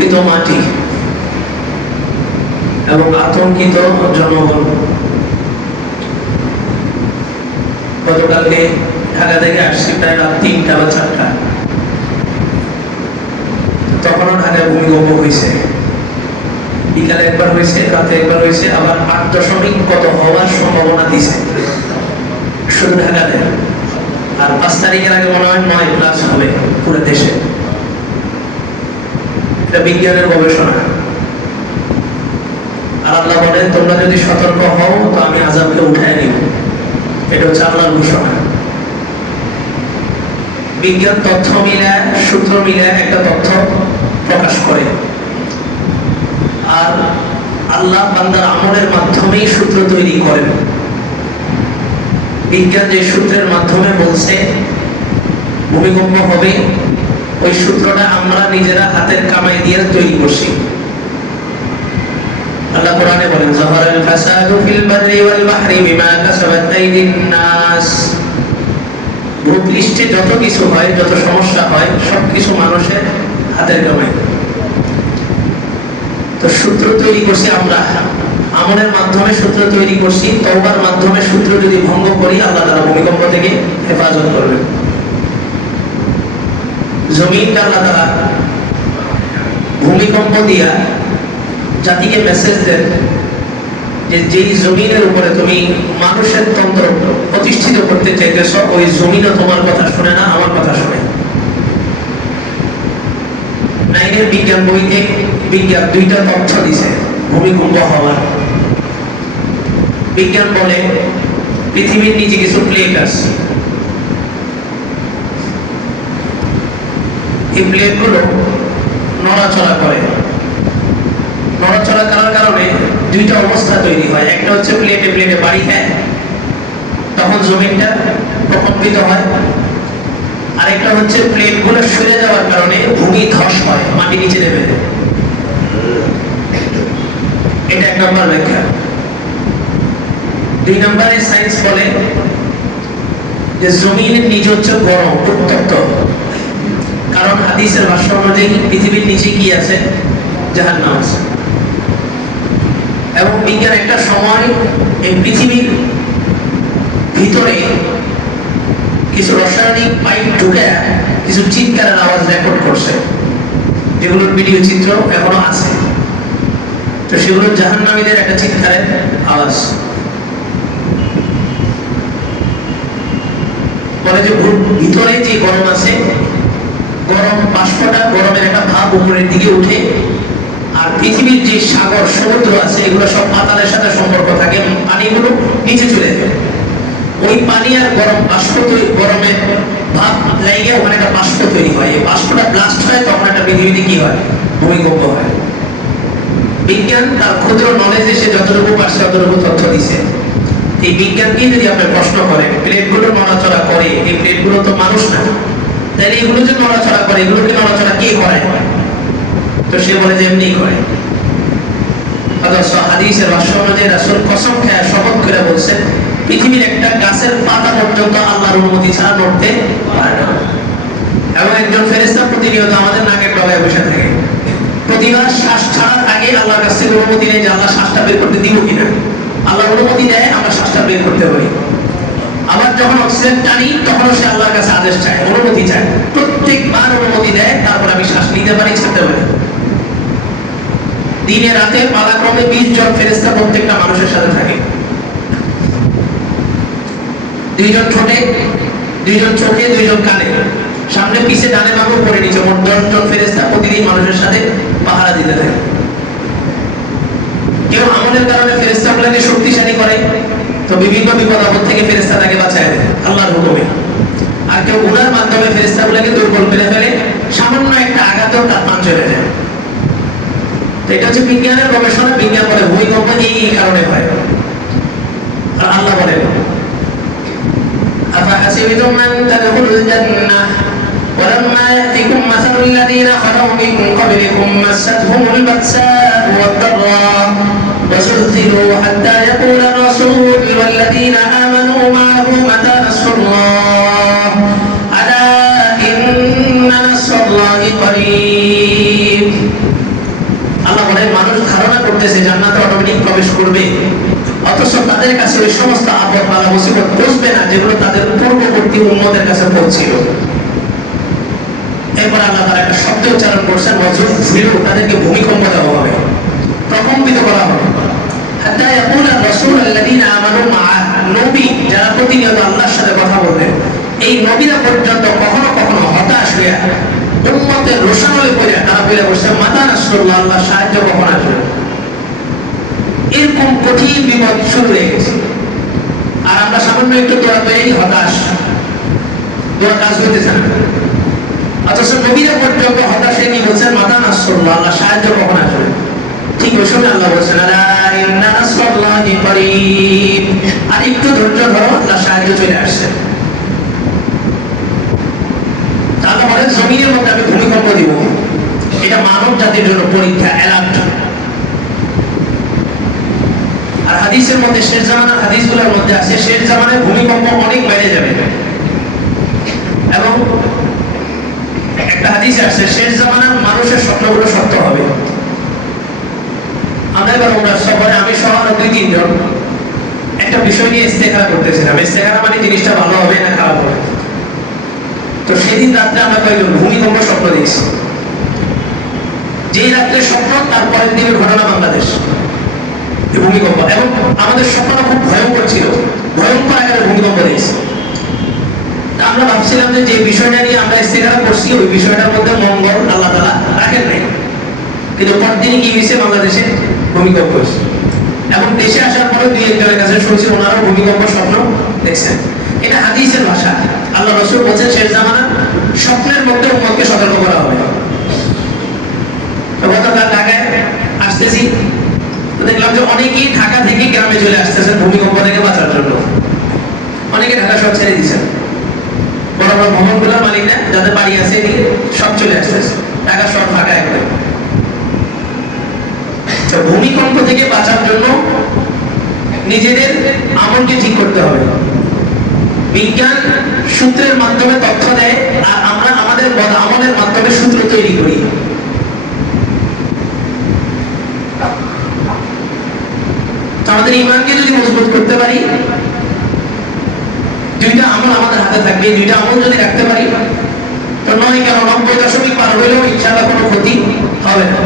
কম্পিত মাটি এবং আতঙ্কিত জনগণ। গতকালকে ঢাকা থেকে আসছি প্রায় রাত 3টা বা 4টা, তখনও ঢাকায় ভূমিকম্প হয়েছে। বিকালে একবার হয়েছে, রাতে একবার হয়েছে, আবার 8 দশমিক কত হওয়ার সম্ভাবনা দিছে শুধু ঢাকাতে। আর 5 তারিখের আগে মনে হয় 9+ হবে পুরো দেশে। এটা বিজ্ঞানের গবেষণা। আর আল্লাহ বলেন, তোমরা যদি সতর্ক হও তো আমি আযাবকে উঠায় নিব। এটা হচ্ছে আল্লাহর ঘোষণা। বিজ্ঞান তথ্য মিলে, সূত্র মিলে একটা তথ্য প্রকাশ করে, আর আল্লাহ বান্দার আমলের মাধ্যমেই সূত্র তৈরি করেন। বিজ্ঞান যে সূত্রের মাধ্যমে বলছে ভূমিকম্প হবে, ওই সূত্রটা আমরা নিজেরা হাতের কামাই দিয়ে তৈরি করছি। আল্লাহ কোরআনে বলেন, যাহারাল ফাসাদু ফিল বাররি ওয়াল বাহরি বিমা কাসাবাত আইদিন নাস। ভূপৃষ্ঠে যত কিছু হয়, যত সমস্যা হয়, সবকিছু মানুষের হাতের কামাই। তো সূত্র তৈরি করছি আমরা, আমলের মাধ্যমে সূত্র তৈরি করছি। তওবার মাধ্যমে সূত্র যদি ভঙ্গ করি, আল্লাহ তাআলা ভূমিকম্প থেকে হেফাজত করবেন। জমিনটা আল্লাহ তাআলা ভূমিকম্প দিয়া জাতিকে মেসেজ দেন যে যেই জমিনের উপরে তুমি মানুষের তন্ত্র প্রতিষ্ঠিত করতে চাইতেছ, ওই জমিনও তোমার কথা শুনে না, আমার কথা শুনে। 9 বিজ্ঞান বইতে বিজ্ঞান 2টা তথ্য দিছে ভূমিকম্প হওয়ার। বিজ্ঞান বলে পৃথিবীর নিচে কিছু প্লেট আছে, এই প্লেটগুলো নড়াচড়া করে। নড়াচড়া করার কারণে 2টা অবস্থা তৈরি হয়। একটা হচ্ছে প্লেটে প্লেটে বাড়ি খায়, তখন জমিনটা প্রকম্পিত হয়। আরেকটা হচ্ছে প্লেটগুলো সরে যাওয়ার কারণে ভূমি ধস হয়, মাটি নিচে নেমে যায়। এটা 1 নম্বর ব্যাখ্যা। 2 নম্বরে সায়েন্স বলে যে জমিনের নিচে হচ্ছে গরম, উত্তপ্ত। কারণ হাদিসের ভাষ্য অনুযায়ী পৃথিবীর নিচে কি আছে? জাহান্নাম আছে। এবং বিজ্ঞান একটা সময় এই পৃথিবীর ভিতরে কিছু রাসায়নিক পাইপ ঢুকে কিছু চিৎকারের আওয়াজ রেকর্ড করছে, যেগুলোর ভিডিও চিত্র এখনো আছে। তো সেগুলো জাহান্নামীদের একটা চিৎকারের আওয়াজ। বলে যে ভিতরে যে গরম আছে, গরম বাষ্পটা, গরমের একটা ভাব উপরের দিকে উঠে, আর পৃথিবীর যে সাগর সমুদ্র আছে, এগুলো সব পাতালের সাথে সম্পর্ক থাকে, পানিগুলো নিচে চলে যায়। ওই পানি আর গরম বাষ্প, গরমের ভাব লেগে ওখানে একটা বাষ্প তৈরি হয়। এই বাষ্পটা ব্লাস্ট হয়, তখন একটা পৃথিবীতে কি হয়? ভূমিকম্প হয়। বিজ্ঞান তার ক্ষুদ্র নলেজে সে যতটুকু পারছে ততটুকু তথ্য দিছে। এই বিজ্ঞানকে যদি আপনি প্রশ্ন করেন, প্লেটগুলো নড়াচড়া করে, এই প্লেটগুলো তো মানুষ না, তাহলে এগুলো যে নড়াচড়া করে, এগুলোকে নড়াচড়া কে করে? তো সে বলে যে এমনি করে। অথচ হাদিসের ভাষ্য অনুযায়ী রাসূল কসম খেয়ে শপথ করে বলছেন, পৃথিবীর একটা গাছের পাতা পর্যন্ত আল্লাহর অনুমতি ছাড়া নড়তে পারে না। এবং একজন ফেরেশতা প্রতিনিয়ত আমাদের নাকের ডগায় বসে থাকে। প্রতিবার শ্বাস ছাড়ার আগে আল্লাহর কাছ থেকে অনুমতি নেই যে আল্লাহ শ্বাসটা বের করতে দিব কিনা। আল্লাহ অনুমতি দেয়, আমরা শ্বাসটা বের করতে পারি। আবার যখন অক্সিজেন টানি, তখনও সে আল্লাহর কাছে আদেশ চায়, অনুমতি চায়। প্রত্যেকবার অনুমতি দেয়, তারপর আমি শ্বাস নিতে পারি, ছাড়তে পারি। দিনে রাতে পালাক্রমে 20 জন ফেরেশতা প্রত্যেকটা মানুষের সাথে থাকে। 2 জন ঠোঁটে, 2 জন চোখে, 2 জন কানে, সামনে পিছে ডানে বামে উপরে নিচে, মোট 10 জন ফেরেশতা প্রতিদিন মানুষের সাথে পাহারা দিতে থাকে। কেউ আমলের কারণে ফেরেশতাগুলোকে শক্তিশালী করে, তো বিভিন্ন বিপদ আপদ থেকে ফেরেশতাটাকে বাঁচায় দেয় আল্লাহর হুকুমে। আর কেউ গুনার মাধ্যমে ফেরেশতাগুলোকে দুর্বল করে ফেলে, সামান্য একটা আঘাতেও তার প্রাণ চলে যায়। তো এটা হচ্ছে বিজ্ঞানের গবেষণা। বিজ্ঞান বলে ভূমিকম্প এই কারণে হয়। আর আল্লাহ বলে, আফাহাসিবতুম আন তাদখুলুল জান্নাহ ওয়ালাম্মা ইয়াতিকুম মাসালুল লাযীনা খালাউ মিন ক্বাবলিকুম মাসাতহুমুল বা'সাউ ওয়াদ-দাররা ওয়াযুলজিলু হাত্তা ইয়াকুলা আর-রাসূলু ওয়াল্লাযীনা আমানু মা'াহু মাতা নাসরুল্লাহ আলা ইন্না নাসরাল্লাহি করিব। বলে মানুষ ধারণা করতেছে জান্নাতে অটোমেটিক প্রবেশ করবে, অথচ তাদের কাছে ওই সমস্ত আপদ বালা মুসিবত পৌঁছবে না যেগুলো তাদের পূর্ববর্তী উম্মতের কাছে পৌঁছিল। এরপর আল্লাহ তাআলা একটা শব্দ উচ্চারণ করছেন, ওয়াজুফিরু, তাদেরকে ভূমিকম্প দেওয়া হবে, প্রকম্পিত করা হবে। হাত্তা ইয়াকুলা রাসূল আল্লাযীনা আমানু মাআ, নবী যারা প্রতিনিয়ত আল্লাহর সাথে কথা বলতেন, এই নবীরা পর্যন্ত কখনো কখনো হতাশ হয়ে উম্মতের রোশানলে পড়ে তারা বলে বসছে, মাতা নাসরুল্লাহ, আল্লাহর সাহায্য কখন আসবে। এরকম কঠিন বিপদ শুরু হয়ে গেছে, আর আমরা সামান্য একটু দোয়া পেয়েই হতাশ, দোয়া কাজ হইতেছে না। অথচ নবীরা পর্যন্ত হতাশ হয়ে কি বলছেন, মাতা নাসরুল্লাহ, আল্লাহ সাহায্য কখন আসবে। ঠিক ওই সময় আল্লাহ বলছেন, আলা ইন্না নাসরাল্লাহি করিব, আর একটু ধৈর্য ধরো, আল্লাহ সাহায্য চলে আসছে। আল্লাহ বলেন, জমিনের মধ্যে আমি ভূমিকম্প দিব, এটা মানব জাতির জন্য পরীক্ষা, অ্যালার্ট। আর হাদিসের মধ্যে, শেষ জামানার হাদিসগুলোর মধ্যে আছে, শেষ জামানায় ভূমিকম্প অনেক বেড়ে যাবে। এবং একটা হাদিস আছে, শেষ জামানার মানুষের স্বপ্নগুলো সত্য হবে। আমরা এবার ওমরার সফরে, আমি সহ আরো 2-3 জন একটা বিষয় নিয়ে ইস্তেখারা করতেছিলাম। ইস্তেখারা মানে জিনিসটা ভালো হবে না খারাপ হবে। তো সেদিন রাত্রে আমরা কয়েকজন ভূমিকম্প স্বপ্ন দেখছি। যেই রাত্রে স্বপ্ন, তারপরের দিনের ঘটনা বাংলাদেশ ভূমিকম্প। এবং আমাদের স্বপ্নটা খুব ভয়ঙ্কর ছিল, ভয়ঙ্কর আকারে ভূমিকম্প দেখছি। আমরা ভাবছিলাম যে বিষয়টা নিয়ে আমরা ইস্তেখারা করছি, ওই বিষয়টার মধ্যে মঙ্গল আল্লাহ তাআলা রাখেন নাই। কিন্তু পরদিনই কি হয়েছে, বাংলাদেশে ভূমিকম্প হয়েছে। এবং দেশে আসার পরে 2-1 জনের কাছে শুনছি ওনারাও ভূমিকম্প স্বপ্ন দেখছেন। এটা হাদিসের ভাষা। আল্লাহ রাসূল বলেছেন, শেষ জামানা স্বপ্নের মধ্যে উম্মতকে সতর্ক করা হবে। তো গতকাল ঢাকায় আসতেছি, তো দেখলাম যে অনেকেই ঢাকা থেকে গ্রামে চলে আসতেছেন ভূমিকম্প থেকে বাঁচার জন্য। অনেকে ঢাকা সব ছেড়ে দিচ্ছেন, বড় বড় ভবনগুলোর মালিকরা যাদের বাড়ি আছে এদিকে সব চলে আসতেছে, ঢাকা সব ফাঁকা একদম। ভূমিকম্প থেকে বাঁচার জন্য নিজেদের আমলকে ঠিক করতে হবে। বিজ্ঞান সূত্রের মাধ্যমে তথ্য দেয়, আর আমরা আমাদের বদ আমলের মাধ্যমে সূত্র তৈরি করি। আমাদের ঈমানকে যদি মজবুত করতে পারি, 2টা আমল আমাদের হাতে থাকবে, 2টা আমল যদি রাখতে পারি, তো 9 কেন 90 দশমিক পার হইলেও ইনশাআল্লাহ কোনো ক্ষতি হবে না।